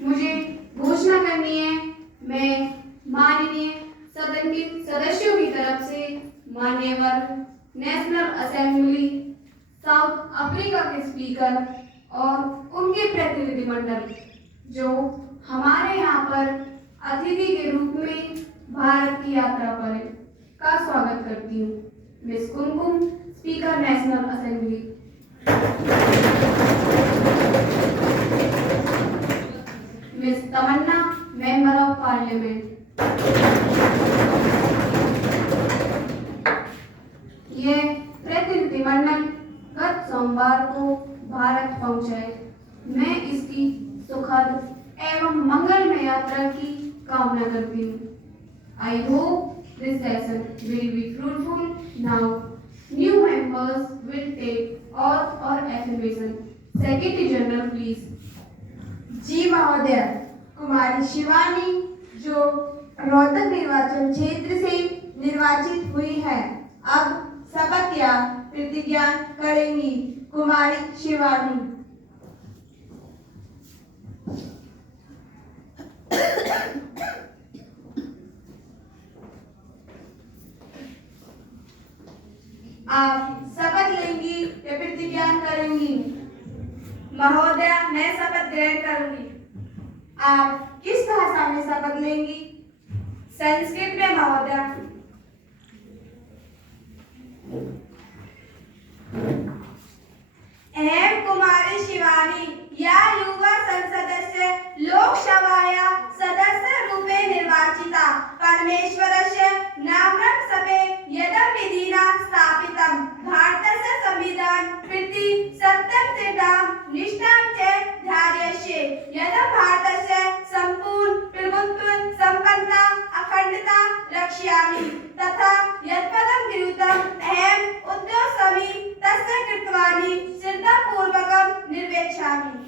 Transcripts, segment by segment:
मुझे घोषणा करनी है। मैं माननीय सदन के सदस्यों की तरफ से मान्यवर नेशनल असेंबली साउथ अफ्रीका के स्पीकर और उनके प्रतिनिधिमंडल जो हमारे यहाँ पर अतिथि के रूप में भारत की यात्रा पर है, का स्वागत करती हूँ। Miss Kumkum, speaker National Assembly. Miss Tamanna, member of parliament. यह प्रतिनिधिमंडल गत सोमवार को भारत पहुंचा है। मैं इसकी सुखद एवं मंगलमय यात्रा की कामना करती हूँ। I hope this session will be fruitful. Now, new members will take oath or affirmation. Secretary General, please. जी महोदय, कुमारी शिवानी जो रोहतक निर्वाचन क्षेत्र से निर्वाचित हुई है, अब शपथ या प्रतिज्ञा करेंगी। कुमारी शिवानी। आप शपथ लेंगी या प्रतिज्ञा करेंगी? महोदय, मैं शपथ ग्रहण करूंगी। आप किस भाषा में शपथ लेंगी? संस्कृत में महोदय। अहम कुमारी शिवानी या युवा संसदस्य लोकसभाया सदस्य रूपे निर्वाचिता परमेश्वरस्य नाम्नं सभे यदं विधिना स्थापितं भारतस्य संविधान प्रति सत्यं सिद्धां निष्ठां च ध्यायस्य यदं भारतस्य संपूर्ण प्रभुत्व संपन्नता अखंडता रक्षयामि तथा यत्पदं विरुद्धं अहम् उद्योगसमि तस्य कृत्वानि श्रद्धापूर्वकं निर्वेक्षामि।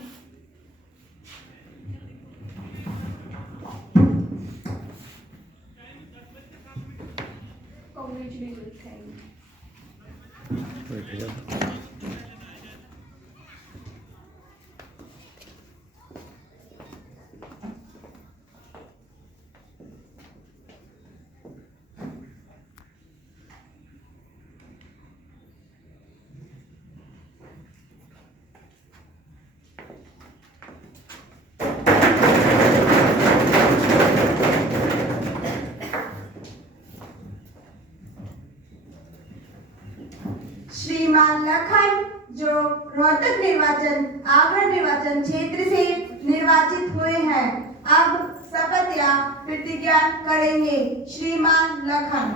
श्रीमान लखन जो रोहतक निर्वाचन आगरा निर्वाचन क्षेत्र से निर्वाचित हुए हैं, अब शपथ या प्रतिज्ञा करेंगे। श्रीमान लखन।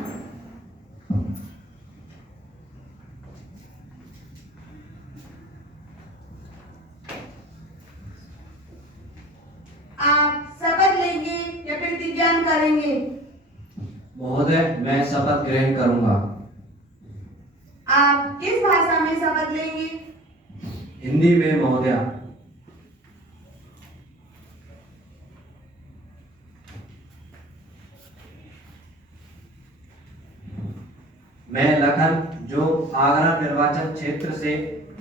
आप शपथ लेंगे या प्रतिज्ञा करेंगे? महोदय, मैं शपथ ग्रहण करूंगा। आप किस भाषा में शपथ लेंगे? हिंदी में महोदय। मैं लखन जो आगरा निर्वाचन क्षेत्र से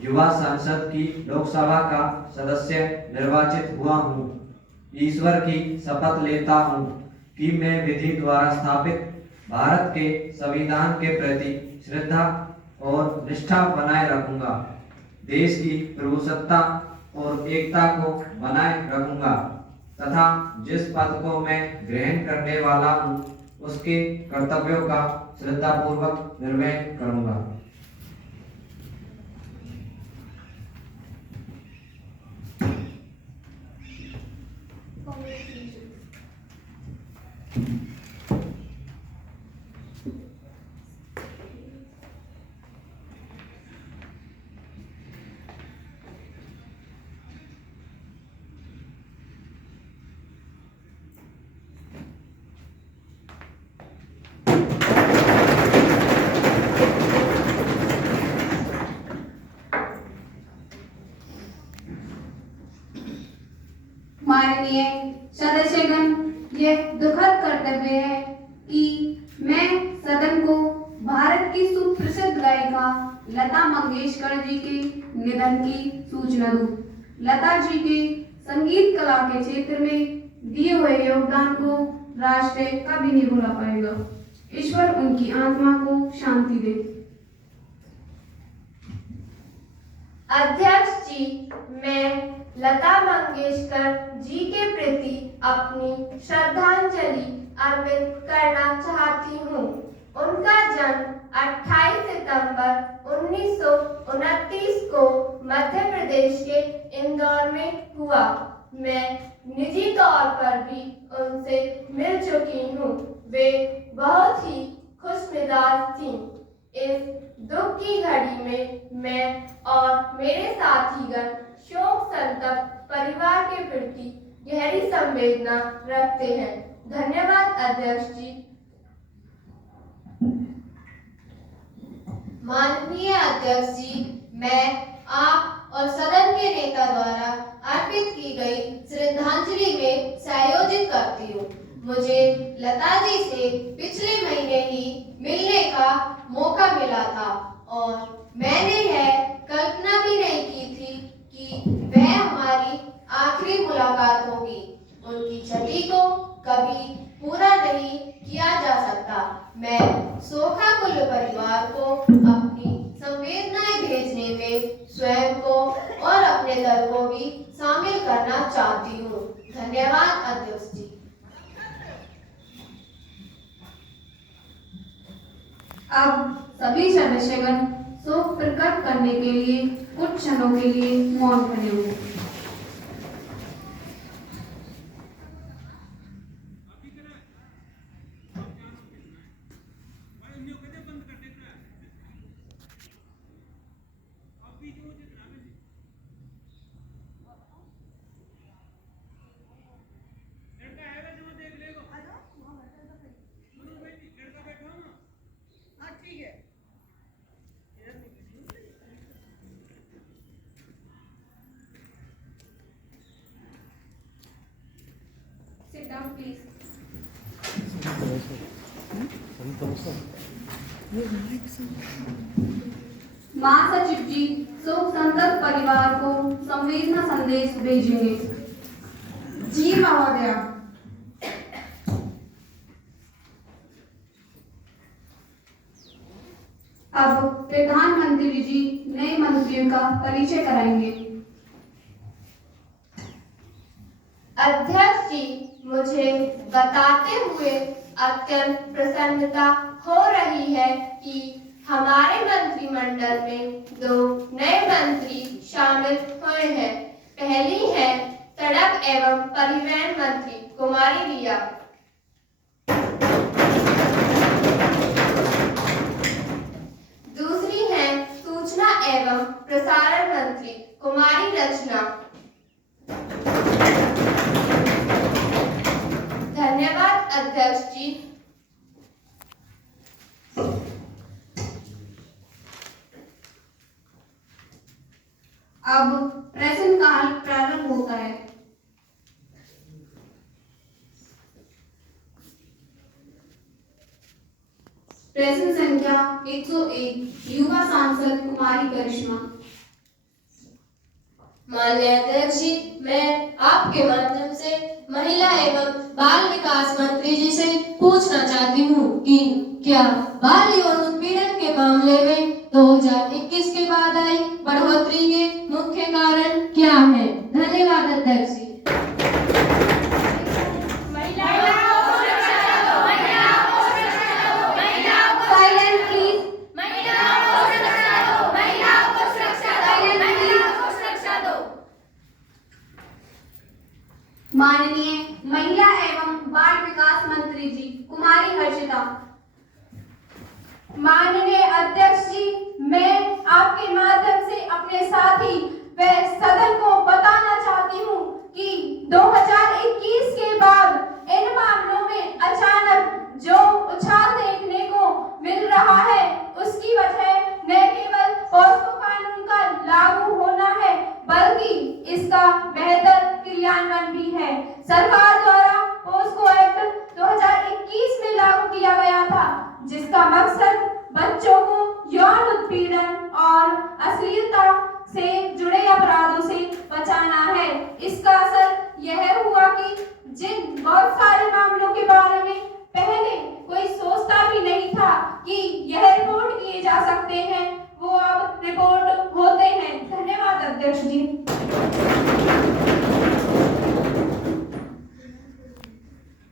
युवा सांसद की लोकसभा का सदस्य निर्वाचित हुआ हूँ, ईश्वर की शपथ लेता हूँ कि मैं विधि द्वारा स्थापित भारत के संविधान के प्रति श्रद्धा और निष्ठा बनाए रखूंगा, देश की प्रभुसत्ता और एकता को बनाए रखूंगा तथा जिस पद को मैं ग्रहण करने वाला हूँ उसके कर्तव्यों का श्रद्धापूर्वक निर्वहन करूंगा। माननीय सदस्यगण, यह दुखद कर्तव्य है कि मैं सदन को भारत की सुप्रसिद्ध गायिका लता मंगेशकर जी के निधन की सूचना दूं। लता जी के संगीत कला के क्षेत्र में दिए हुए योगदान को राष्ट्र कभी नहीं भुला पाएगा। ईश्वर उनकी आत्मा को शांति दे। अध्यक्ष जी, मैं लता मंगेशकर जी के प्रति अपनी श्रद्धांजलि अर्पित करना चाहती हूँ। उनका जन्म 28 सितंबर 1929 को मध्य प्रदेश के इंदौर में हुआ। मैं निजी तौर पर भी उनसे मिल चुकी हूँ। वे बहुत ही खुशमिजाज थीं। इस दुख की घड़ी में मैं और मेरे साथीगण शोक संतप्त परिवार के प्रति गहरी संवेदना रखते हैं। धन्यवाद अध्यक्ष जी। माननीय अध्यक्ष जी, मैं आप और सदन के नेता द्वारा अर्पित की गई श्रद्धांजलि में संयोजित करती हूँ। मुझे लता जी से पिछले महीने ही मिलने का मौका मिला था और मैंने यह कल्पना भी नहीं की थी कि वह हमारी आखिरी मुलाकात होगी। उनकी छवि को कभी पूरा नहीं किया जा सकता। मैं सोखा कुल परिवार को अपनी संवेदनाएं भेजने में स्वयं को और अपने दल को भी शामिल करना चाहती हूँ। धन्यवाद अध्यक्ष जी। अब सभी सदस्यगण शोक प्रकट करने के लिए कुछ क्षणों के लिए मौन खड़े हुए। Sit down, please. महासचिव जी शोक संतप्त परिवार को संवेदना संदेश भेजेंगे। जी महोदया। अब प्रधानमंत्री जी नए मंत्रियों का परिचय कराएंगे। अध्यक्ष जी, मुझे बताते हुए अत्यंत प्रसन्नता हो रही है कि हमारे मंत्रिमंडल में 2 नए मंत्री शामिल हुए हैं। पहली है सड़क एवं परिवहन मंत्री कुमारी रिया। दूसरी है सूचना एवं प्रसारण मंत्री कुमारी रचना। धन्यवाद अध्यक्ष जी। अब प्रश्न काल प्रारंभ होता है। प्रश्न संख्या 101 युवा सांसद कुमारी करिश्मा। माननीय अध्यक्ष जी, मैं आपके माध्यम से महिला एवं बाल विकास मंत्री जी से पूछना चाहती हूँ कि क्या बाल यौन उत्पीड़न के मामले में 2021 के बाद आई बढ़ोतरी के मुख्य कारण क्या है? धन्यवाद अध्यक्ष जी। माननीय महिला एवं बाल विकास मंत्री जी कुमारी हर्षिता। माननीय अध्यक्ष जी, मैं आपके माध्यम से अपने साथी व सदन को बताना चाहती हूँ कि 2021 के बाद इन मामलों में अचानक जो उछाल देखने को मिल रहा है, उसकी वजह न केवल पॉस्को कानून का लागू होना है, बल्कि इसका बेहतर क्रियान्वयन भी है। सरकार द्वारा पॉस्को एक्ट 2021 में लागू किया गया था, जिसका मकसद बच्चों को यौन उत्पीड़न अध्यक्ष जी।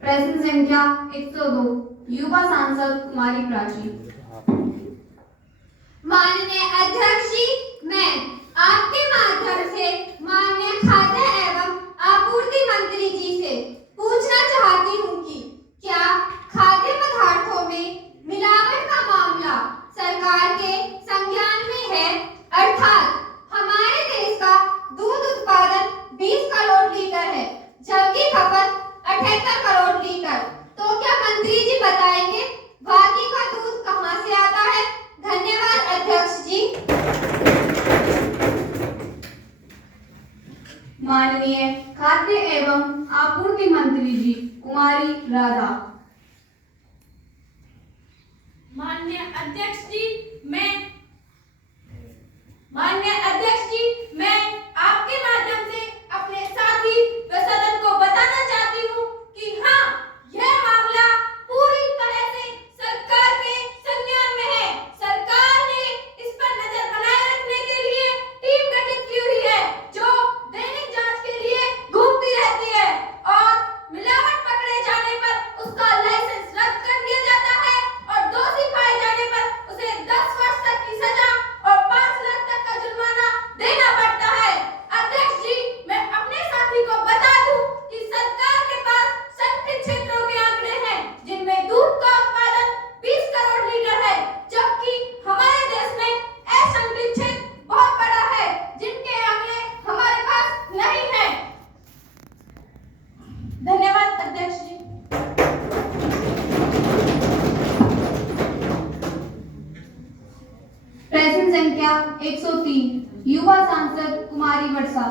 प्रश्न संख्या 102 युवा सांसद कुमारी प्राची। माननीय अध्यक्ष जी, मैं आपके माध्यम से माननीय खाद्य एवं आपूर्ति मंत्री जी से पूछना चाहती हूँ कि क्या खाद्य पदार्थों में मिलावट का मामला सरकार के संज्ञान में है, अर्थात हमारे देश का दूध उत्पादन 20 करोड़ लीटर है जबकि खपत 78 करोड़ लीटर, तो क्या मंत्री जी बताएंगे बाकी का दूध कहां से आता है? धन्यवाद अध्यक्ष जी। माननीय खाद्य एवं आपूर्ति मंत्री जी कुमारी राधा। माननीय अध्यक्ष जी, मैं आपके माध्यम से अपने साथी व सदन को बताना चाहती हूँ कि हाँ, यह मामला पूरी तरह से सरकार के संज्ञान में है। सरकार ने इस पर नजर बनाए रखने के लिए टीम गठित की हुई है जो दैनिक जांच के लिए घूमती रहती है और मिलावट पकड़े जाने पर उसका लाइसेंस रद्द कर दिया जाता है और दोषी पाए जाने पर उसे 10 वर्ष तक की सजा और 5 लाख तक का जुर्माना देना पड़ता है। अध्यक्ष जी, मैं अपने साथी को बता दूं कि सरकार के पास संगठित क्षेत्रों के आंकड़े हैं जिनमें दूध का उत्पादन 20 करोड़ लीटर है जबकि हमारे देश में असंगठित क्षेत्र बहुत बड़ा है जिनके आंकड़े हमारे पास नहीं है। धन्यवाद अध्यक्ष जी। प्रश्न संख्या 103 युवा सांसद कुमारी वर्षा।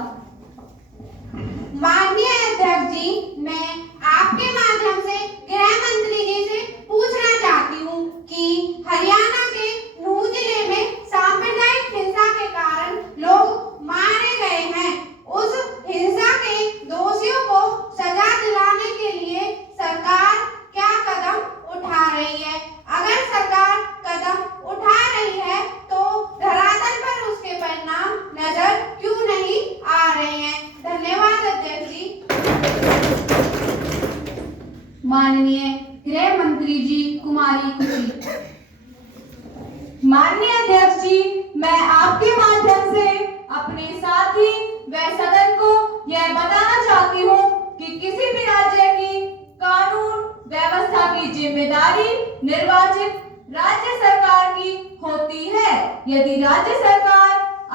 माननीय अध्यक्ष जी, मैं आपके माध्यम से गृह मंत्री जी से पूछना चाहती हूँ कि हरियाणा के नूह जिले में सांप्रदायिक हिंसा के कारण लोग मारे गए हैं। उस हिंसा के दोषियों को सजा दिलाने के लिए सरकार क्या कदम उठा रही है? अगर सरकार कदम उठा रही है तो धरातल पर उसके परिणाम नजर क्यों नहीं आ रहे हैं? धन्यवाद अध्यक्ष जी। माननीय गृह मंत्री जी कुमारी खुशी। माननीय अध्यक्ष जी, मैं आपके माध्यम से अपने साथी व सदन को यह बताना चाहती हूँ कि किसी भी राज्य की कानून व्यवस्था की जिम्मेदारी निर्वाचित राज्य सरकार की होती है। यदि राज्य सरकार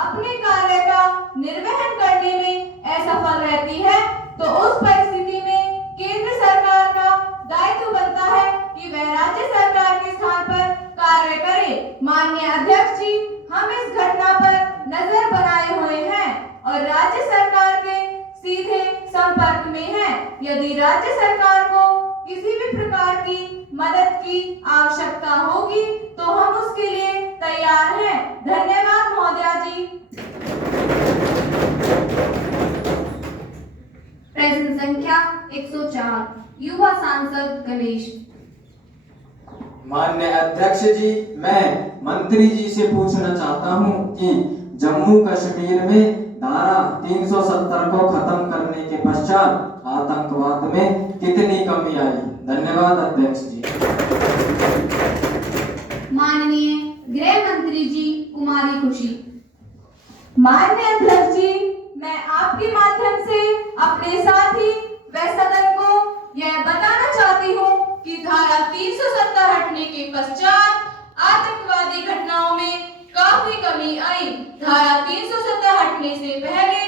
अपने कार्य का निर्वहन करने में असफल रहती है तो उस परिस्थिति में केंद्र सरकार का दायित्व बनता है कि वह राज्य सरकार के स्थान पर कार्य करे। माननीय अध्यक्ष जी, हम इस घटना पर नजर बनाए हुए हैं और राज्य सरकार के सीधे संपर्क में हैं। यदि राज्य सरकार को किसी भी प्रकार की मदद की आवश्यकता होगी तो हम उसके लिए तैयार हैं। धन्यवाद महोदया जी। प्रश्न संख्या 104 युवा सांसद गणेश। माननीय अध्यक्ष जी, मैं मंत्री जी से पूछना चाहता हूं कि जम्मू कश्मीर में धारा 370 को खत्म करने के पश्चात आतंकवाद में कितनी कमी आई? धन्यवाद अध्यक्ष जी। माननीय गृह मंत्री जी कुमारी खुशी। माननीय अध्यक्ष जी, मैं आपके माध्यम से अपने साथी व सदन को यह बताना चाहती हूँ कि धारा 370 हटने के पश्चात आतंकवादी घटनाओं में काफी कमी आई। धारा 370 हटने से पहले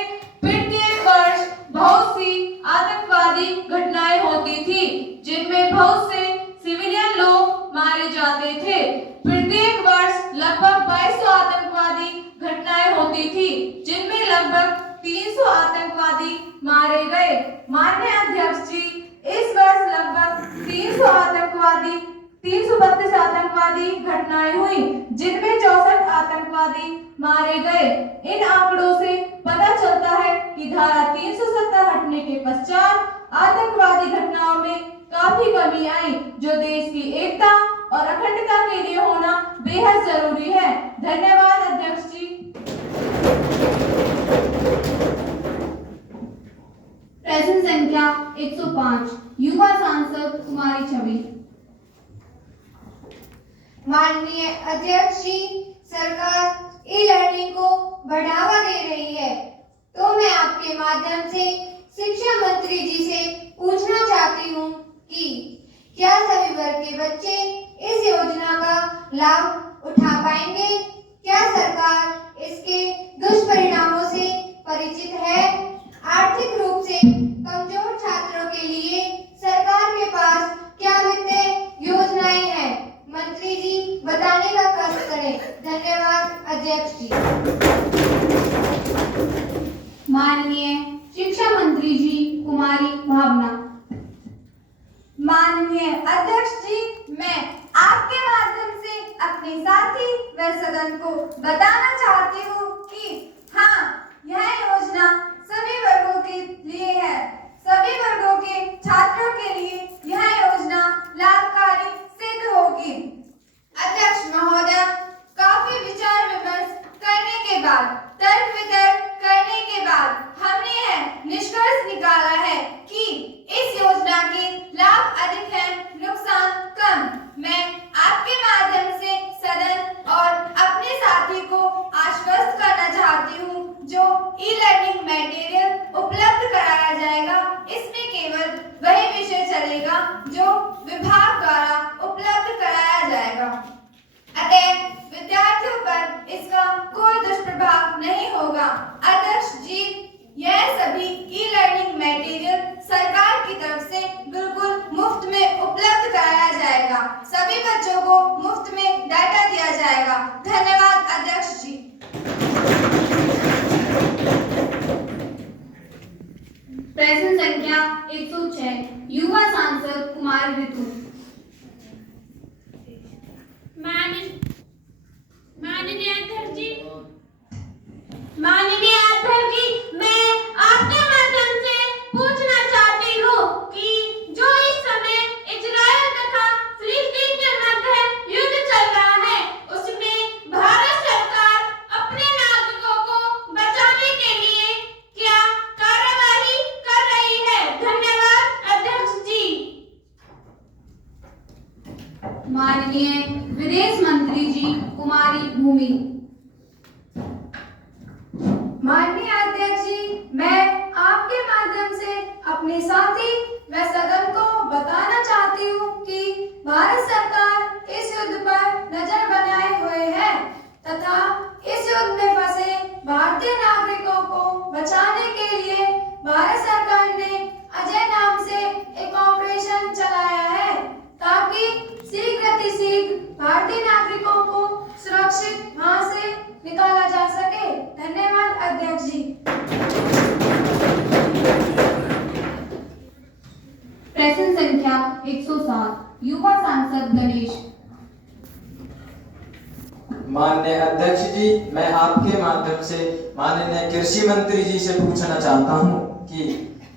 प्रत्येक वर्ष बहुत सी आतंकवादी घटनाएं होती थी जिनमें बहुत से सिविलियन लोग मारे जाते थे। प्रत्येक वर्ष लगभग 2200 आतंकवादी घटनाएं होती थी जिनमें लगभग 300 आतंकवादी मारे गए। माननीय अध्यक्ष जी, इस वर्ष लगभग 332 आतंकवादी घटनाएं हुई जिनमें 64 आतंकवादी मारे गए। इन आंकड़ों से पता चलता है कि धारा 370 हटने के पश्चात आतंकवादी घटनाओं में काफी कमी आई जो देश की एकता और अखंडता के लिए होना बेहद जरूरी है। धन्यवाद अध्यक्ष जी। 105 युवा सांसद कुमारी छवि। माननीय अध्यक्ष जी, सरकार ई लर्निंग को बढ़ावा दे रही है, तो मैं आपके माध्यम से शिक्षा मंत्री जी से पूछना चाहती हूँ कि क्या सभी वर्ग के बच्चे इस योजना का लाभ उठा पाएंगे? क्या सरकार इसके दुष्परिणामों से परिचित है? आर्थिक रूप से कमजोर छात्रों के लिए सरकार के पास क्या वित्तीय योजनाएं हैं? मंत्री जी बताने का कष्ट करें। धन्यवाद अध्यक्ष जी। माननीय शिक्षा मंत्री जी कुमारी भावना। माननीय अध्यक्ष जी, मैं आपके माध्यम से अपने साथी व सदन को बताना चाहती हूँ कि हाँ, यह योजना सभी वर्गों के लिए है। सभी वर्गों के छात्रों के लिए यह योजना लाभकारी सिद्ध होगी। अध्यक्ष महोदय, काफी विचार विमर्श करने के बाद, तर्क वितर्क करने के बाद हमने यह निष्कर्ष निकाला है कि इस योजना के लाभ अधिक हैं, नुकसान कम। मैं आपके माध्यम से सदन और अपने साथी को आश्वस्त करना चाहती हूँ, जो ई लर्निंग मटेरियल उपलब्ध कराया जाएगा, इसमें केवल वही विषय चलेगा जो विभाग द्वारा उपलब्ध कराया जाएगा। अतः विद्यार्थियों पर इसका कोई दुष्प्रभाव नहीं होगा। अध्यक्ष जी, यह सभी ई लर्निंग मटेरियल सरकार की तरफ से बिल्कुल मुफ्त में उपलब्ध कराया जाएगा। सभी बच्चों को मुफ्त में डाटा दिया जाएगा। धन्यवाद अध्यक्ष जी। प्रश्न संख्या 106 युवा सांसद कुमारी ऋतु। माननीय अध्यक्ष जी, मैं आपके माध्यम से पूछना चाहती हूँ कि जो इस समय इजराइल तथा फिलिस्तीन के मध्य युद्ध चल रहा है, उसमें भारत सरकार अपने नागरिकों को बचाने के लिए क्या कार्यवाही कर रही है? धन्यवाद अध्यक्ष जी। माननीय विदेश मंत्री जी कुमारी भूमि। माननीय अध्यक्ष जी, मैं आपके माध्यम से अपने साथी व सदन को बताना चाहती हूँ कि भारत सरकार इस युद्ध पर नजर बनाए हुए है तथा इस युद्ध में फंसे भारतीय नागरिकों को बचाने के लिए भारत सरकार ने अजय नाम से एक ऑपरेशन चलाया है, ताकि शीघ्र भारतीय नागरिकों को सुरक्षित वहां से निकाला जा सके। धन्यवाद अध्यक्ष जी। प्रश्न संख्या 107 युवा सांसद गणेश। माननीय अध्यक्ष जी, मैं आपके माध्यम से माननीय कृषि मंत्री जी से पूछना चाहता हूं कि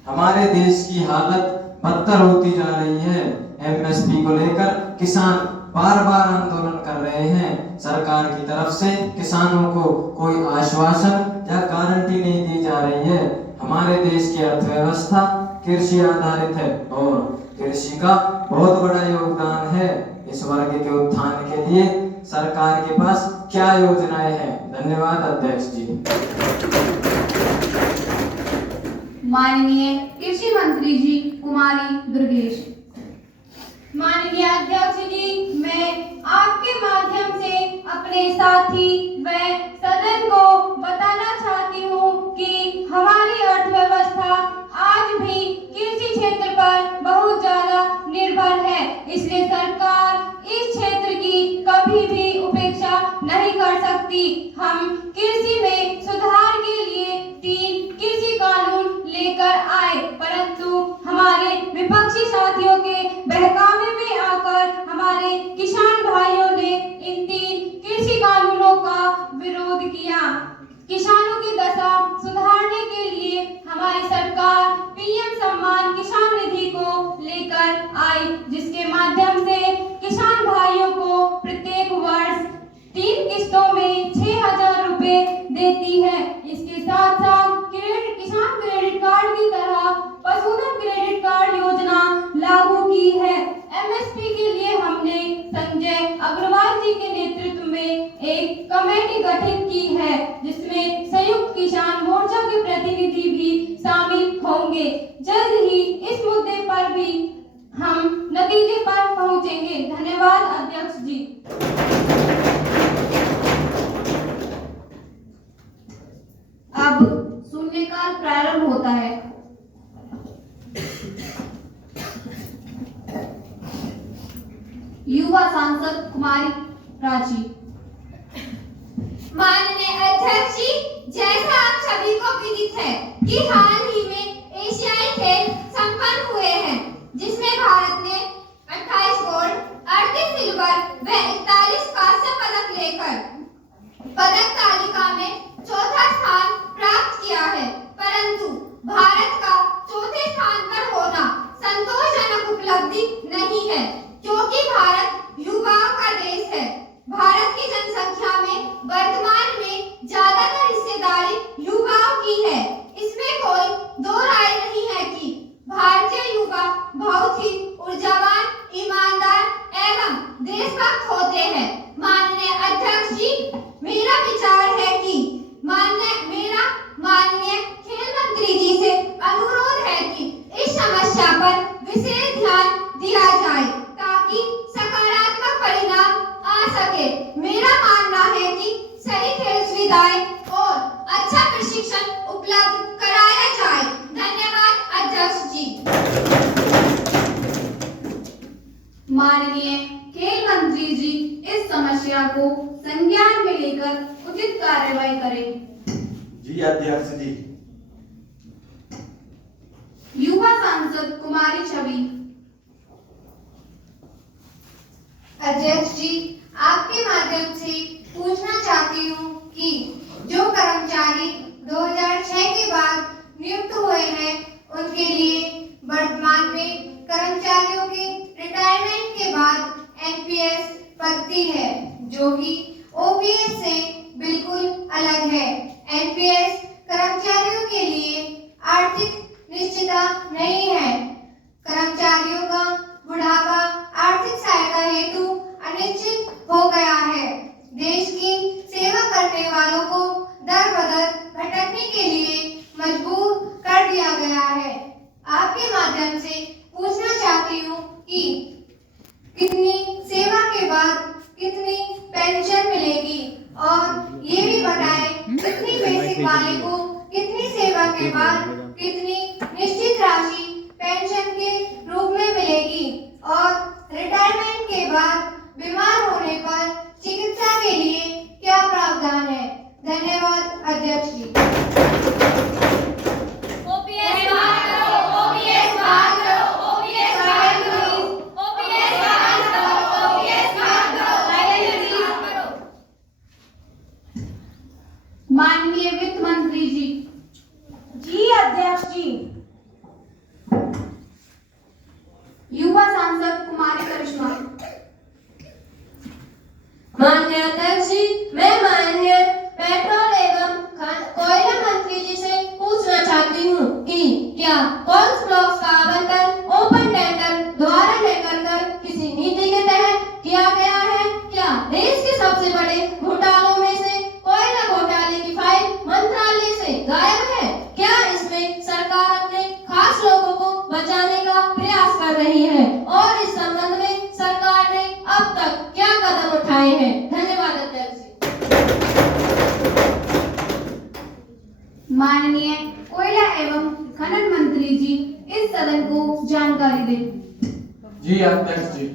हमारे देश की हालत बदतर होती जा रही है। एमएसपी को लेकर किसान बार बार आंदोलन कर रहे हैं। सरकार की तरफ से किसानों को कोई आश्वासन या गारंटी नहीं दी जा रही है। हमारे देश की अर्थव्यवस्था कृषि आधारित है और कृषि का बहुत बड़ा योगदान है। इस वर्ग के उत्थान के लिए सरकार के पास क्या योजनाएं हैं? धन्यवाद अध्यक्ष जी। माननीय कृषि मंत्री जी कुमारी दुर्गेश। माननीय अध्यक्ष जी, मैं आपके माध्यम से अपने साथी व सदन को बताना चाहती हूँ कि हमारी अर्थव्यवस्था आज भी कृषि क्षेत्र पर बहुत ज्यादा निर्भर है। इसलिए सरकार इस क्षेत्र की कभी भी उपेक्षा नहीं कर सकती। हम कृषि में सुधार के लिए 3 कृषि कानून लेकर आए, परंतु हमारे विपक्षी साथियों है, जिसमें संयुक्त किसान मोर्चा के प्रतिनिधि भी शामिल होंगे। जल्द ही इस मुद्दे पर भी हम नतीजे पर पहुंचेंगे। धन्यवाद अध्यक्ष जी। अब शून्यकाल प्रारंभ होता है। युवा सांसद कुमारी प्राची। माननीय अध्यक्ष जी, जैसा आप सभी को विदित है कि हाल ही में एशियाई खेल संपन्न हुए हैं, जिसमें भारत ने 28 गोल्ड, 38 सिल्वर व 41 कांस्य पदक लेकर पदक तालिका में चौथा स्थान प्राप्त किया है। परंतु भारत का चौथे स्थान पर होना संतोषजनक उपलब्धि नहीं है, क्योंकि भारत युवाओं का देश है। भारत की जनसंख्या में वर्तमान में ज्यादातर हिस्सेदारी युवाओं की है। इसमें कोई दो राय नहीं है कि भारतीय युवा बहुत ही ऊर्जावान, ईमानदार एवं देशभक्त होते हैं। माननीय अध्यक्ष जी, मेरा विचार है कि माननीय खेल मंत्री जी से अनुरोध है कि इस समस्या पर विशेष ध्यान दिया जाए ताकि सकारात्मक परिणाम आ सके। मेरा मानना है कि सही खेल सुविधाएं और अच्छा प्रशिक्षण उपलब्ध कराया जाए। धन्यवाद अध्यक्ष जी। माननीय खेल मंत्री जी इस समस्या को संज्ञान में लेकर उचित कार्रवाई करें। जी अध्यक्ष जी। युवा सांसद कुमारी छवि। अध्यक्ष जी, आपके माध्यम से पूछना चाहती हूँ कि जो कर्मचारी 2006 के बाद नियुक्त हुए हैं, उनके लिए वर्तमान में कर्मचारियों के रिटायरमेंट के बाद एनपीएस पद्धति है, जो कि ओपीएस से बिल्कुल अलग है। एनपीएस कर्मचारियों के लिए आर्थिक निश्चितता नहीं है। कर्मचारियों का बुढ़ापा आर्थिक सहायता हेतु अनिश्चित हो गया है। देश की सेवा करने वालों को दर बदर भटकने के लिए मजबूर कर दिया गया है। आपके माध्यम से पूछना चाहती हूँ कि कितनी सेवा के बाद कितनी पेंशन मिलेगी, और ये भी बताएं कितनी बेसिक वाले को कितनी सेवा के बाद कितनी निश्चित राशि पेंशन के रूप में मिलेगी, और रिटायरमेंट के बाद बीमार होने पर चिकित्सा के लिए क्या प्रावधान है। धन्यवाद अध्यक्ष जी। ओपीएस बाहर करो, ओपीएस बाहर करो, ओपीएस बाहर करो, ओपीएस बाहर करो, ओपीएस बाहर करो। माननीय वित्त मंत्री जी। जी अध्यक्ष जी। युवा सांसद कुमारी करिश्मा। माननीय अध्यक्ष जी, मैं माननीय पेट्रोल एवं कोयला मंत्री जी से पूछना चाहती हूँ कि क्या कोल्स ब्लॉक्स का आवंटन ओपन टेंडर द्वारा लेकर कर किसी नीति के तहत किया गया है? क्या देश के सबसे बड़े घोटालों में से कोयला घोटाले की फाइल मंत्रालय से गायब है? क्या इसमें सरकार अपने खास लोगों को बचाने का प्रयास कर रही है, और इस संबंध में सरकार ने अब तक क्या कदम उठाए हैं? धन्यवाद अध्यक्ष जी। माननीय कोयला एवं खनन मंत्री जी इस सदन को जानकारी दें। जी अध्यक्ष जी।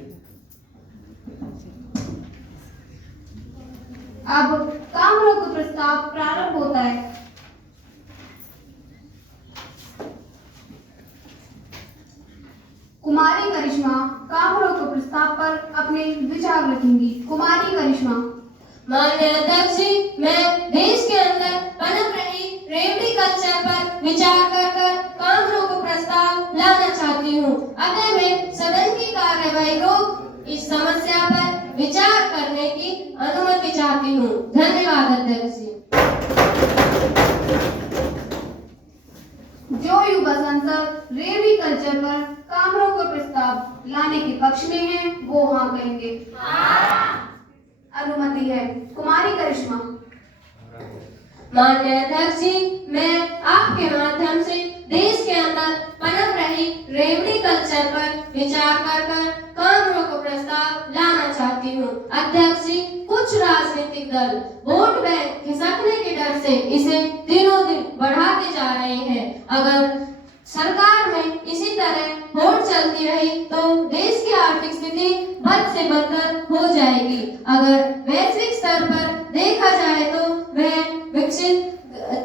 अब काम रोको प्रस्ताव प्रारंभ होता है। कुमारी करिश्मा काम रोको प्रस्ताव पर अपने विचार रखेंगी। कुमारी करिश्मा। माननीय अध्यक्ष जी, मैं देश के अंदर पनप रही रेवड़ी कल्चर पर विचार कर काम रोको प्रस्ताव लाना चाहती हूँ। अतः मैं सदन की कार्यवाही रोक इस समस्या पर विचार करने की अनुमति चाहती हूँ। धन्यवाद अध्यक्ष जी। जो युवा सांसद रेवड़ी कल्चर पर काम रोको प्रस्ताव लाने के पक्ष में हैं, वो हाँ करेंगे। अनुमति है। कुमारी करिश्मा। माननीय अध्यक्ष जी, मैं आपके माध्यम से देश के अंदर पनप रही रेवड़ी कल्चर पर विचार कर काम रोको प्रस्ताव लाना चाहती हूँ। अध्यक्ष जी, कुछ राजनीतिक दल वोट बैंक खिसकने के डर से इसे दिनों दिन बढ़ाते जा रहे हैं। अगर सरकार में इसी तरह वोट चलती रही तो देश की आर्थिक स्थिति बद से बदतर हो जाएगी। अगर वैश्विक स्तर पर देखा जाए तो वह विकसित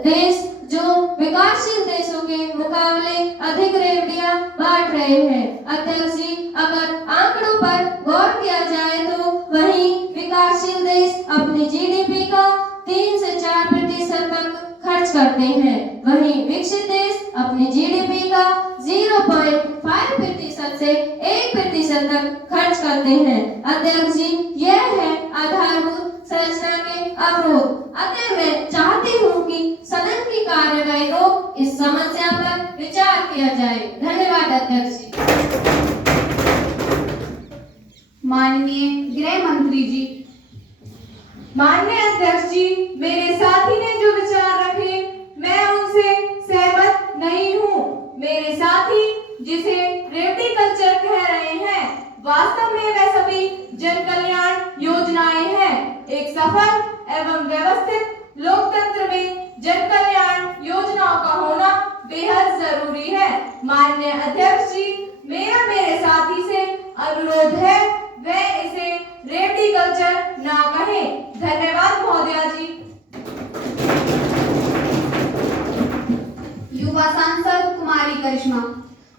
देश जो विकासशील देशों के मुकाबले अधिक रेवड़ियां बांट रहे हैं। अध्यक्ष जी, अगर आंकड़ों पर गौर किया जाए तो वहीं विकासशील देश अपने जीडीपी का 3 से 4% तक खर्च करते हैं, वहीं विकसित देश अपनी जीडीपी का 0.5% से 1% तक खर्च करते हैं। अध्यक्ष जी, यह है आधारभूत संरचना के अवरोध। अतः मैं चाहती हूँ कि सदन की कार्यवाही रोक इस समस्या पर विचार किया जाए। धन्यवाद अध्यक्ष जी। माननीय गृह मंत्री जी। माननीय अध्यक्ष जी, मेरे साथी ने जो विचार रखे मैं उनसे सहमत नहीं हूँ। मेरे साथी जिसे रेवड़ी कल्चर कह रहे हैं, वास्तव में वह सभी जन कल्याण योजनाएं हैं। एक सफल एवं व्यवस्थित लोकतंत्र में जन कल्याण योजनाओं का होना बेहद जरूरी है। माननीय अध्यक्ष जी, मेरे साथी से अनुरोध है वह इसे रेवड़ी कल्चर ना कहें। धन्यवाद महोदया जी। युवा सांसद कुमारी करिश्मा।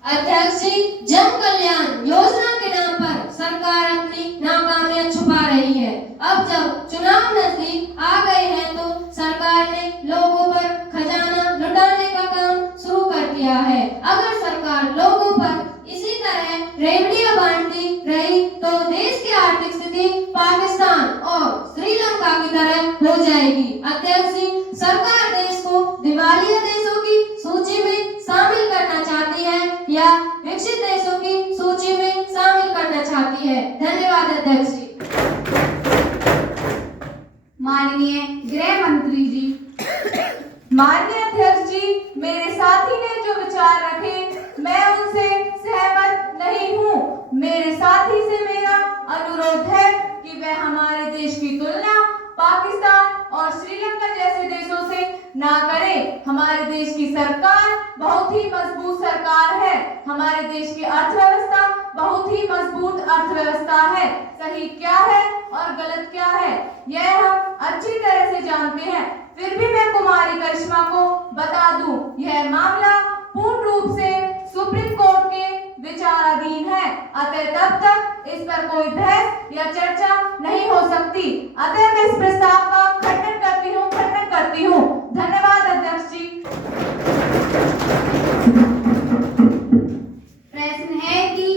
अध्यक्ष जी, जन कल्याण योजना के नाम पर सरकार अपनी नाकामियां छुपा रही है। अब जब चुनाव नजदीक आ गए हैं तो सरकार ने लोगों पर खजाना लुटाने का काम शुरू कर दिया है। अगर सरकार लोगों पर इसी तरह रेवड़ियां बांटती रही तो देश की आर्थिक स्थिति पाकिस्तान और श्रीलंका की तरह हो जाएगी। अध्यक्ष जी, सरकार देश को दिवालिया देशों की सूची में शामिल करना चाहती है या विकसित देशों की सूची में शामिल करना चाहती है। धन्यवाद अध्यक्ष जी। माननीय गृह मंत्री जी। माननीय अध्यक्ष जी, मेरे साथी ने जो विचार रखे मैं उनसे सहमत नहीं हूँ। मेरे साथी से मेरा अनुरोध है कि वह हमारे देश की तुलना पाकिस्तान और श्रीलंका जैसे देशों से ना करें। हमारे देश की सरकार बहुत ही मजबूत सरकार है। हमारे देश की अर्थव्यवस्था बहुत ही मजबूत अर्थव्यवस्था है। सही क्या है और गलत क्या है यह हम अच्छी तरह से जानते हैं। फिर भी मैं कुमारी करिश्मा को बता दूं, यह मामला पूर्ण रूप से सुप्रीम कोर्ट के विचाराधीन है। अतः तब तक इस पर कोई बहस या चर्चा नहीं हो सकती। अतः मैं इस प्रस्ताव का खंडन करती हूँ। धन्यवाद अध्यक्ष जी। प्रश्न है कि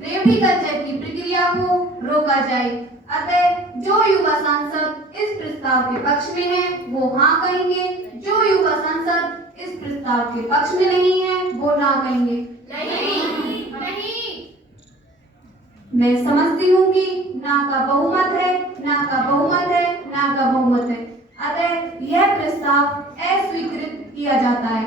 रेवड़ी कल्चर की प्रक्रिया को रोका जाए। अतः जो युवा सांसद इस प्रस्ताव के पक्ष में हैं वो हाँ कहेंगे, जो युवा सांसद इस प्रस्ताव के पक्ष में नहीं है वो ना कहेंगे। नहीं। मैं समझती हूँ कि ना का बहुमत है, ना का बहुमत है, ना का बहुमत है। अतः यह प्रस्ताव अस्वीकृत किया जाता है।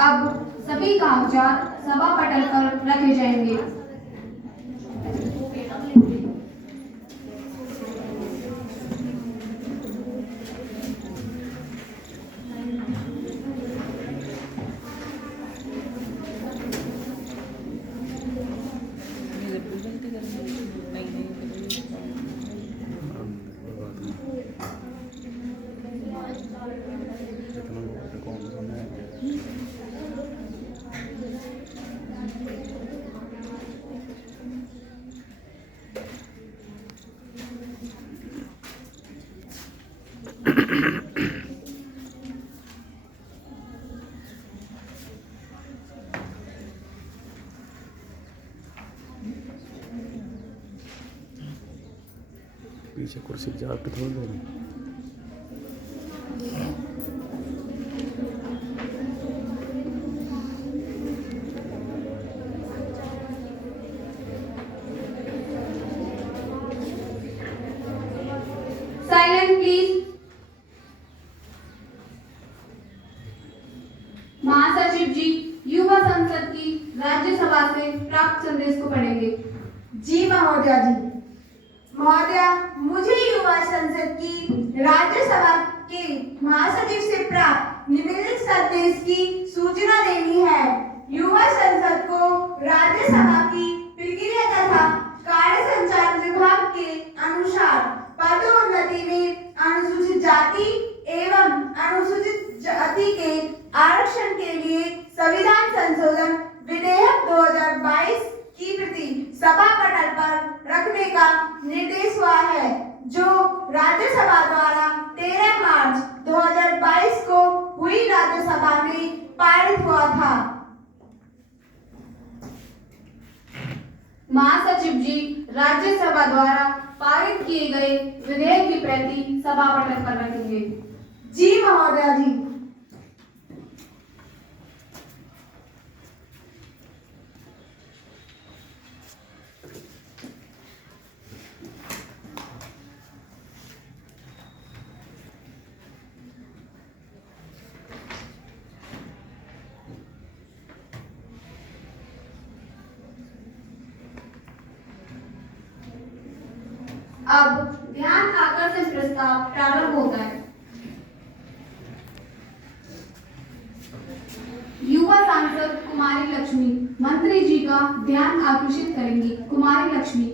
अब सभी कागजात सभा पटल पर रखे जाएंगे। पीछे कुर्सी जा के थोड़ी देर प्लीज। महासचिव जी युवा संसद की राज्यसभा से प्राप्त संदेश को पढ़ेंगे। जी महोदया जी। महोदया, मुझे युवा संसद की राज्यसभा के महासचिव से प्राप्त निम्नलिखित संदेश की सूचना देनी है। युवा संसद को राज्यसभा की प्रक्रिया तथा कार्य संचालन विभाग के अनुसार पदोन्नति में अनुसूचित जाति एवं अनुसूचित जाति के आरक्षण के लिए संविधान संशोधन विधेयक 2022 की प्रति सभा पटल पर रखने का निर्देश हुआ है, जो राज्यसभा द्वारा 13 मार्च 2022 को हुई राज्यसभा में पारित हुआ था। महासचिव जी राज्यसभा द्वारा पारित किए गए विधेयक की प्रति सभा पटल पर रखेंगे। जी महोदया जी। अब ध्यान आकर्षण प्रस्ताव प्रारंभ होता है। युवा सांसद कुमारी लक्ष्मी मंत्री जी का ध्यान आकर्षित करेंगी। कुमारी लक्ष्मी।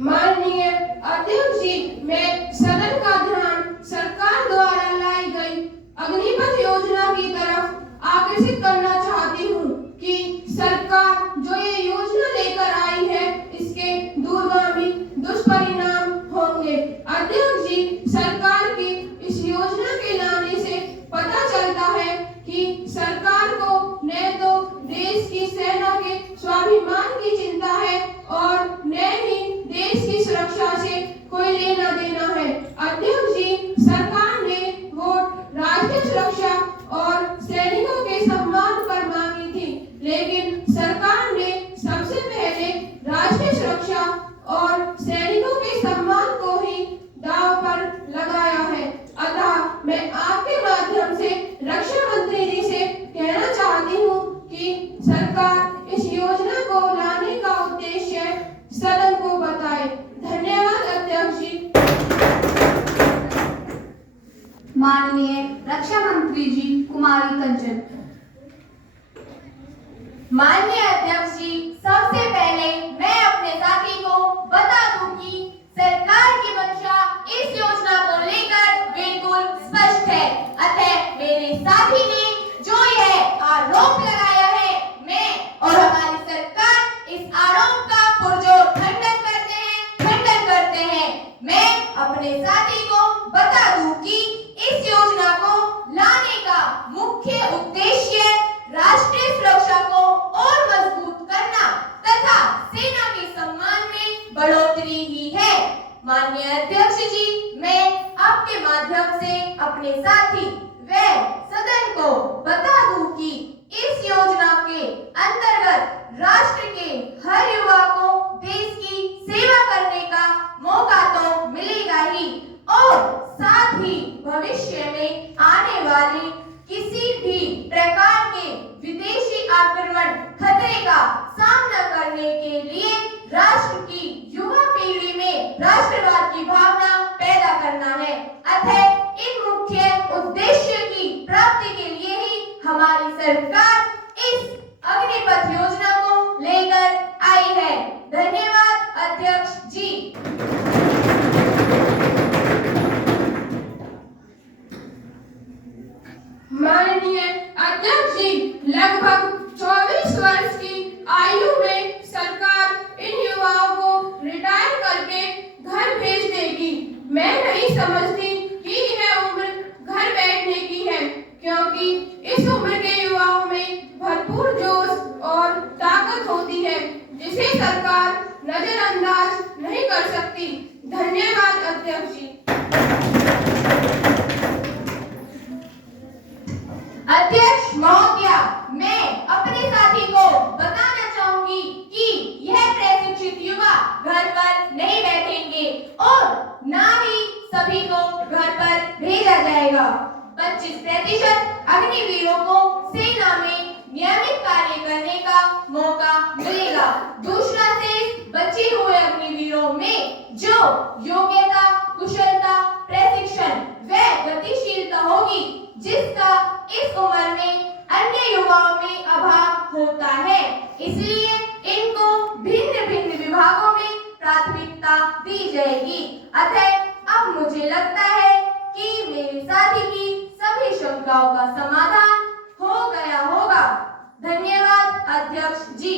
माननीय अध्यक्ष जी, मैं सदन का ध्यान सरकार द्वारा लाई गई अग्निपथ योजना की तरफ आकर्षित करना चाहती हूँ कि सरकार जो ये योजना लेकर आई है, इसके दूरगामी दुष्परिणाम होंगे। अध्यक्ष जी, सरकार की इस योजना के लाने से पता चलता है कि सरकार को न तो देश की सेना के स्वाभिमान की चिंता है और न ही देश की सुरक्षा से कोई लेना देना है। अध्यक्ष जी, सरकार ने वोट राष्ट्रीय सुरक्षा और सैनिकों के सम्मान पर मांगी थी, लेकिन सरकार ने सबसे पहले राष्ट्रीय सुरक्षा और सैनिकों के सम्मान को ही दांव पर लगाया है। अतः मैं आपके माध्यम से रक्षा मंत्री जी से कहना चाहती हूँ कि सरकार इस योजना को लाने का उद्देश्य सदन को बताए। धन्यवाद अध्यक्ष जी। माननीय रक्षा मंत्री जी कुमारी कंचन। माननीय अध्यक्ष जी, सबसे पहले मैं अपने साथी को बता दूं कि सरकार की मंशा इस योजना को लेकर बिल्कुल स्पष्ट है। अतः मेरे साथी ने जो यह आरोप लगाया है, मैं और हमारी सरकार इस आरोप का पुरजोर खंडन करते हैं। मैं अपने साथी को बता दूं कि इस योजना को लाने का मुख्य उद्देश्य राष्ट्रीय सुरक्षा को और मजबूत करना तथा सेना के सम्मान में बढ़ोतरी ही है। माननीय अध्यक्ष जी, मैं आपके माध्यम से अपने साथी व सदन को बता दूं कि इस योजना के अंतर्गत राष्ट्र के हर युवा को देश की सेवा करने का मौका तो मिलेगा ही और साथ ही भविष्य में आने वाली किसी भी प्रकार के विदेशी आक्रमण खतरे का सामना करने के लिए राष्ट्र की युवा पीढ़ी में राष्ट्रवाद की भावना पैदा करना है। अतः इन मुख्य उद्देश्य की प्राप्ति के लिए ही हमारी सरकार इस अग्निपथ योजना को लेकर आई है। धन्यवाद अध्यक्ष जी। माननीय अध्यक्ष जी, लगभग 24 वर्ष की आयु में सरकार इन युवाओं को रिटायर करके घर भेज देगी। मैं नहीं समझती कि यह उम्र घर बैठने की है, क्योंकि इस उम्र के युवाओं में भरपूर जोश और ताकत होती है, जिसे सरकार नजरअंदाज नहीं कर सकती। धन्यवाद अध्यक्ष जी। अध्यक्ष महोदया, मैं अपने साथी को बताना चाहूंगी कि यह प्रशिक्षित युवा घर पर नहीं बैठेंगे और गया। 25% अग्निवीरों को सेना में नियमित कार्य करने का मौका मिलेगा। दूसरा शेष बचे हुए अग्निवीरों में जो योग्यता, कुशलता, प्रशिक्षण व गतिशीलता होगी, जिसका इस उम्र में अन्य युवाओं में अभाव होता है, इसलिए इनको भिन्न भिन्न विभागों में प्राथमिकता दी जाएगी। अतः अब मुझे लगता है कि मेरे साथी की सभी शंकाओं का समाधान हो गया होगा। धन्यवाद अध्यक्ष जी।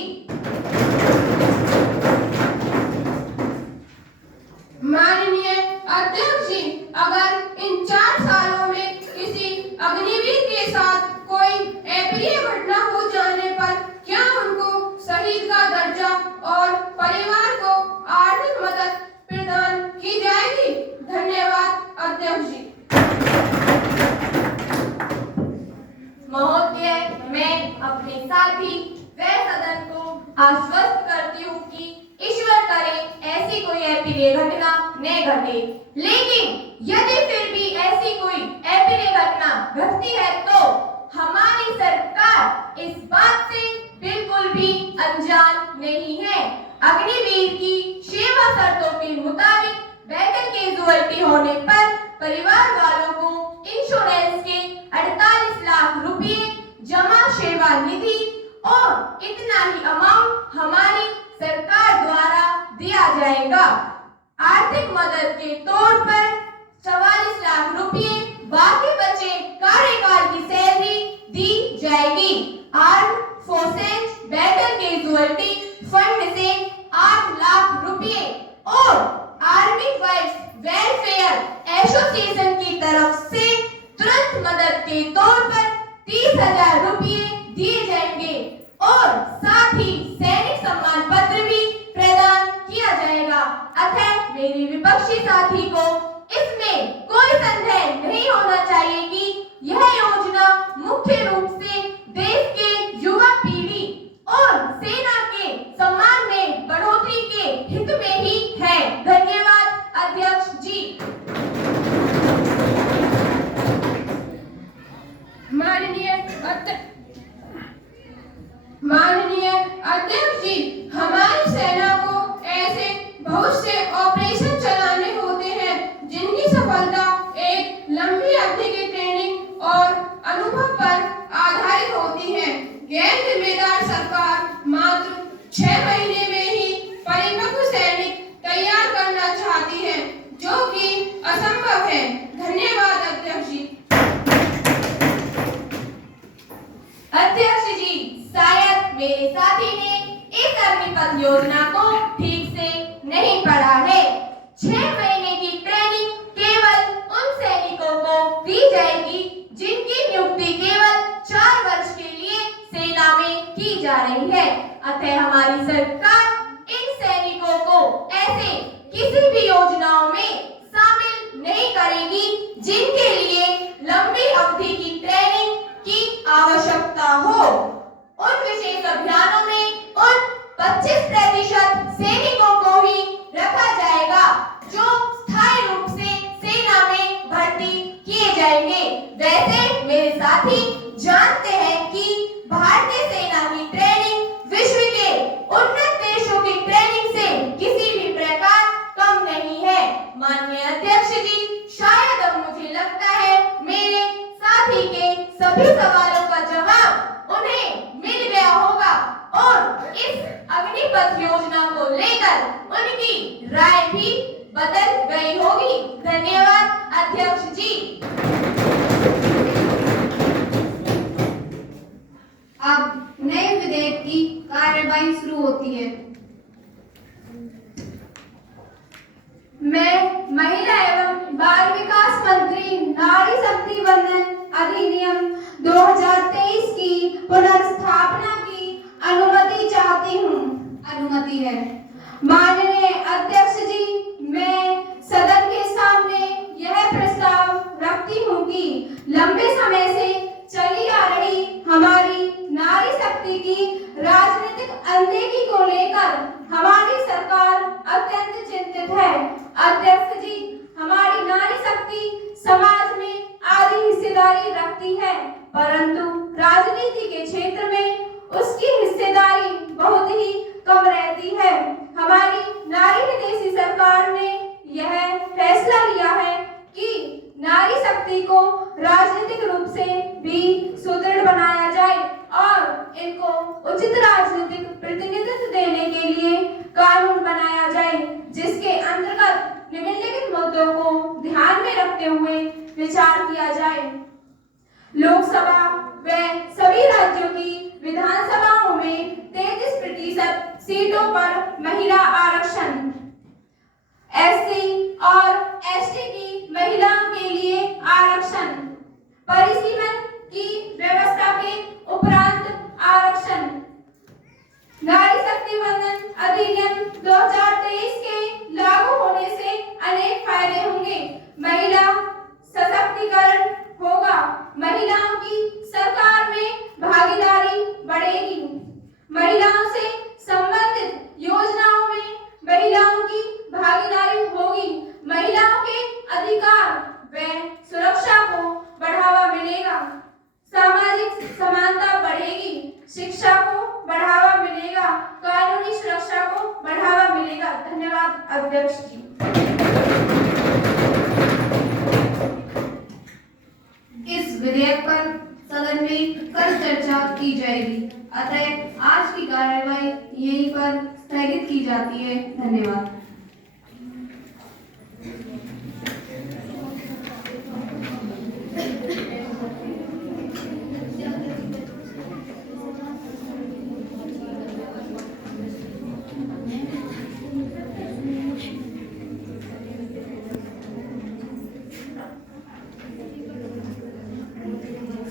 माननीय अध्यक्ष जी, अगर इन 4 सालों में किसी अग्निवीर के साथ कोई अप्रिय घटना हो जाने पर क्या उनको शहीद का दर्जा और परिवार को आर्थिक मदद प्रदान की जाएगी? धन्यवाद अध्यक्ष जी। महोदय, मैं अपने साथी व सदन को आश्वस्त करती हूँ कि ईश्वर करे ऐसी कोई अप्रिय घटना न घटे, लेकिन यदि फिर भी ऐसी कोई अप्रिय घटना घटती है तो हमारी सरकार इस बात से बिल्कुल भी अनजान नहीं है। अग्निवीर की सेवा शर्तों के मुताबिक वेतन कैजुअल्टी होने पर परिवार वालों को इंश्योरेंस के 48 लाख रुपए जमा सेवा निधि और इतना ही अमाउंट हमारी सरकार द्वारा दिया जाएगा। आर्थिक मदद के तौर पर 44 लाख रुपए बाकी बचे कार्यकाल की सैलरी दी जाएगी। Arm forces battle casualty fund से 8 लाख रुपए और आर्मी वाइफ्स वेलफेयर एसोसिएशन की तरफ से तुरंत मदद के तौर पर 30,000 रुपए दिए जाएंगे और साथ ही सैनिक सम्मान पत्र भी प्रदान किया जाएगा। अतः मेरे विपक्षी साथी को इसमें कोई संदेह नहीं होना चाहिए कि यह योजना मुख्य रूप से देश के युवा पीढ़ी और सेना के सम्मान में बढ़ोतरी के हित में ही है। धन्यवाद अध्यक्ष जी। माननीय अध्यक्ष जी, हमारी सेना को ऐसे बहुत से ऑपरेशन चलाने होते हैं जिनकी सफलता एक लंबी अवधि की ट्रेनिंग और अनुभव पर आधारित होती है। गैर जिम्मेदार सरकार मात्र 6 महीने में ही परिपक्व सैनिक तैयार करना चाहती है, जो कि असंभव है। धन्यवाद अध्यक्ष जी। अध्यक्ष जी, शायद मेरे साथी ने इस अग्निपथ योजना को ठीक से नहीं पढ़ा है। 6 महीने की ट्रेनिंग केवल उन सैनिकों को दी जाएगी जिनकी नियुक्ति केवल 4 वर्ष के लिए सेना में की जा रही है। अतः हमारी सरकार इन सैनिकों को ऐसे किसी भी योजनाओं में शामिल नहीं करेगी जिनके लिए लंबी अवधि की ट्रेनिंग की आवश्यकता हो। उन विशेष अभियानों में उन 25% सैनिकों को ही रखा जाएगा जो स्थायी रूप से सेना में भर्ती किए जाएंगे। वैसे मेरे साथी जानते हैं कि भारतीय सेना की ट्रेनिंग विश्व के उन्नत देशों की ट्रेनिंग से किसी भी प्रकार कम नहीं है। माननीय अध्यक्ष जी, शायद अब मुझे लगता है मेरे साथी के सभी सवालों का जवाब उन्हें मिल गया होगा और इस अग्निपथ योजना को लेकर उनकी राय भी बदल गई होगी। धन्यवाद अध्यक्ष जी। अब नए विधेयक की कार्यवाही शुरू होती है। मैं महिला एवं बाल विकास मंत्री नारी शक्ति वंदन अधिनियम 2023 की पुनर्स्थापना की अनुमति चाहती हूँ। अनुमति है। माननीय अध्यक्ष जी, मैं सदन के सामने यह प्रस्ताव रखती हूँ कि लंबे समय से चली आ रही हमारी नारी शक्ति की राजनीतिक अनदेखी को लेकर हमारी सरकार अत्यंत चिंतित है। अध्यक्ष जी, हमारी नारी शक्ति समाज में आदि मुद्दों को ध्यान में रखते हुए विचार किया जाए। लोकसभा व सभी राज्यों की विधानसभाओं में 33% सीटों पर महिला आरक्षण, एससी और एसटी की महिलाओं के लिए आरक्षण, परिसीमन की व्यवस्था के उपरांत आरक्षण, नारी शक्ति वंदन अधिनियम 2023 के लागू होने से अनेक फायदे होंगे। महिला सशक्तिकरण होगा, महिलाओं की सरकार में भागीदारी बढ़ेगी, महिलाओं से संबंधित योजनाओं में महिलाओं की भागीदारी होगी, महिलाओं के अधिकार व सुरक्षा को बढ़ावा मिलेगा, सामाजिक समानता बढ़ेगी, शिक्षा को बढ़ावा मिलेगा, कानूनी सुरक्षा को बढ़ावा मिलेगा। धन्यवाद अध्यक्ष जी। इस विधेयक पर सदन में कल चर्चा की जाएगी, अतः आज की कार्यवाही यहीं पर स्थगित की जाती है। धन्यवाद।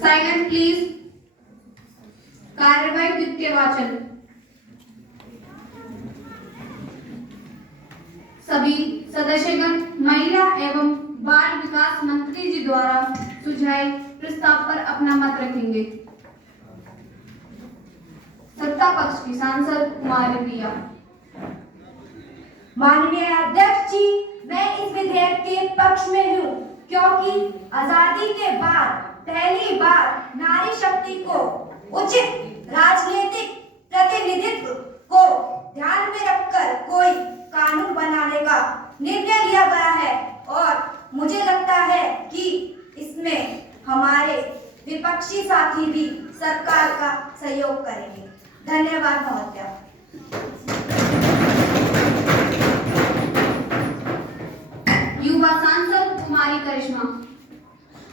Silent please. कार्यवाही द्वितीय वाचन। सभी सदस्यगण महिला एवं बाल विकास मंत्री जी द्वारा सुझाए प्रस्ताव पर अपना मत रखेंगे। सत्ता पक्ष की सांसद कुमारी प्रिया। माननीय अध्यक्ष जी, मैं इस विधेयक के पक्ष में हूँ, क्योंकि आजादी के बाद पहली बार नारी शक्ति को उचित राजनीतिक प्रतिनिधित्व को ध्यान में रखकर कोई कानून बनाने का निर्णय लिया गया है और मुझे लगता है कि इसमें हमारे विपक्षी साथी भी सरकार का सहयोग करेंगे। धन्यवाद महोदय। युवा सांसद कुमारी करिश्मा।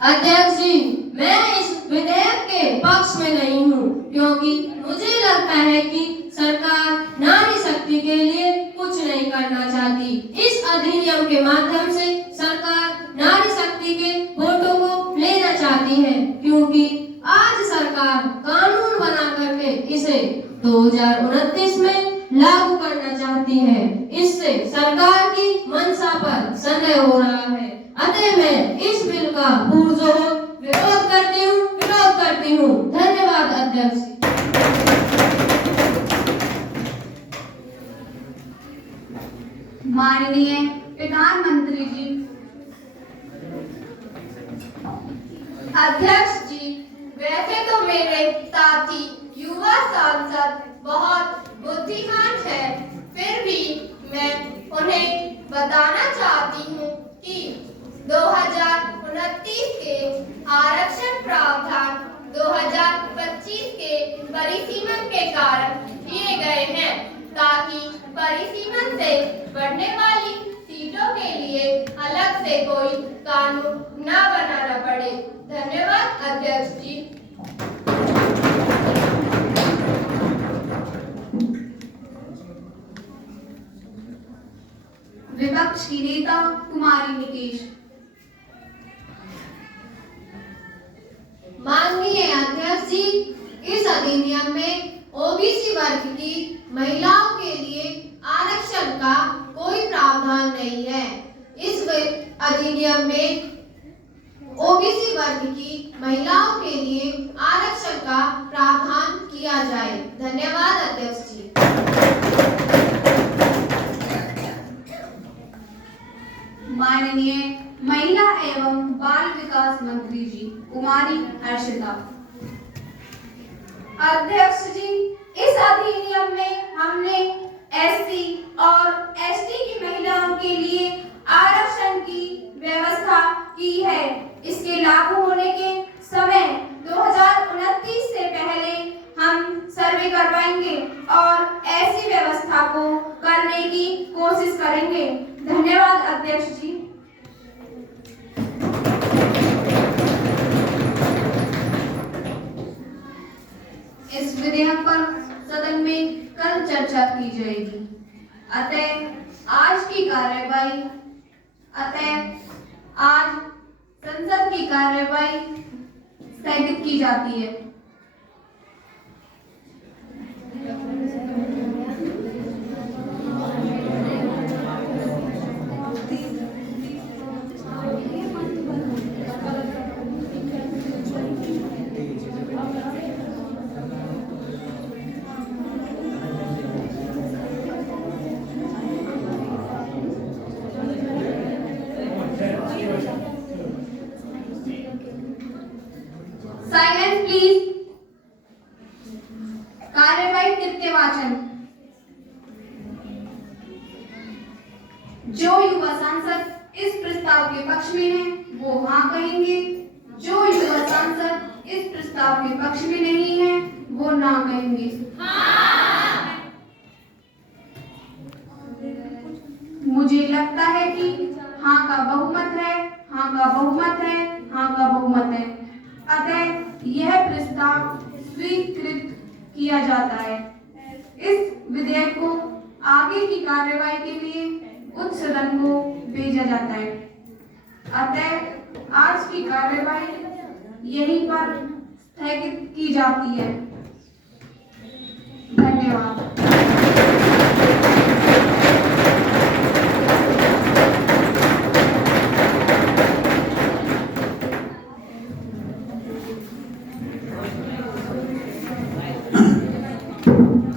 अध्यक्ष जी, मैं इस विधेयक के पक्ष में नहीं हूँ, क्योंकि मुझे लगता है कि सरकार नारी शक्ति के लिए कुछ नहीं करना चाहती। इस अधिनियम के माध्यम से सरकार नारी शक्ति के वोटों को लेना चाहती है, क्योंकि आज सरकार कानून बना करके इसे 2029 में लागू करना चाहती है। इससे सरकार की मंशा पर संदेह हो रहा है, अतः मैं इस बिल का पुरजोर विरोध करती हूँ। धन्यवाद अध्यक्ष। माननीय प्रधानमंत्री जी। अध्यक्ष जी, वैसे तो मेरे साथी युवा सांसद बहुत बुद्धिमान हैं, फिर भी मैं उन्हें बताना चाहती हूँ कि 2029 के आरक्षण प्रावधान 2025 के परिसीमन के कारण किए गए हैं, ताकि परिसीमन से बढ़ने वाली सीटों के लिए अलग से कोई कानून न बनाना पड़े। धन्यवाद अध्यक्ष जी। विपक्ष की नेता कुमारी निकेश। माननीय अध्यक्ष जी, इस अधिनियम में ओबीसी वर्ग की महिलाओं के लिए आरक्षण का कोई प्रावधान नहीं है। इस अधिनियम में ओबीसी वर्ग की महिलाओं के लिए आरक्षण का प्रावधान किया जाए। धन्यवाद अध्यक्ष जी। माननीय महिला एवं बाल विकास मंत्री जी कुमारी हर्षिता। अध्यक्ष जी, इस अधिनियम में हमने एससी और एसटी की महिलाओं के लिए आरक्षण की व्यवस्था की है। इसके लागू होने के समय 2029 से पहले हम सर्वे करवाएंगे और ऐसी व्यवस्था को करने की कोशिश करेंगे। धन्यवाद अध्यक्ष जी। विधेयक पर सदन में कल चर्चा की जाएगी। आज संसद की कार्यवाही स्थगित की जाती है। Silence please. कार्यवाही तृतीय वाचन। जो युवा सांसद इस प्रस्ताव के पक्ष में हैं, वो हाँ कहेंगे। जो युवा सांसद इस प्रस्ताव के पक्ष में नहीं है, वो ना कहेंगे। मुझे लगता है कि हाँ का बहुमत है, हाँ का बहुमत है, हाँ का बहुमत है। अतः यह प्रस्ताव स्वीकृत किया जाता है। इस विधेयक को आगे की कार्यवाही के लिए उच्च सदन को भेजा जाता है। अतः आज की कार्यवाही यहीं पर स्थगित की जाती है। धन्यवाद।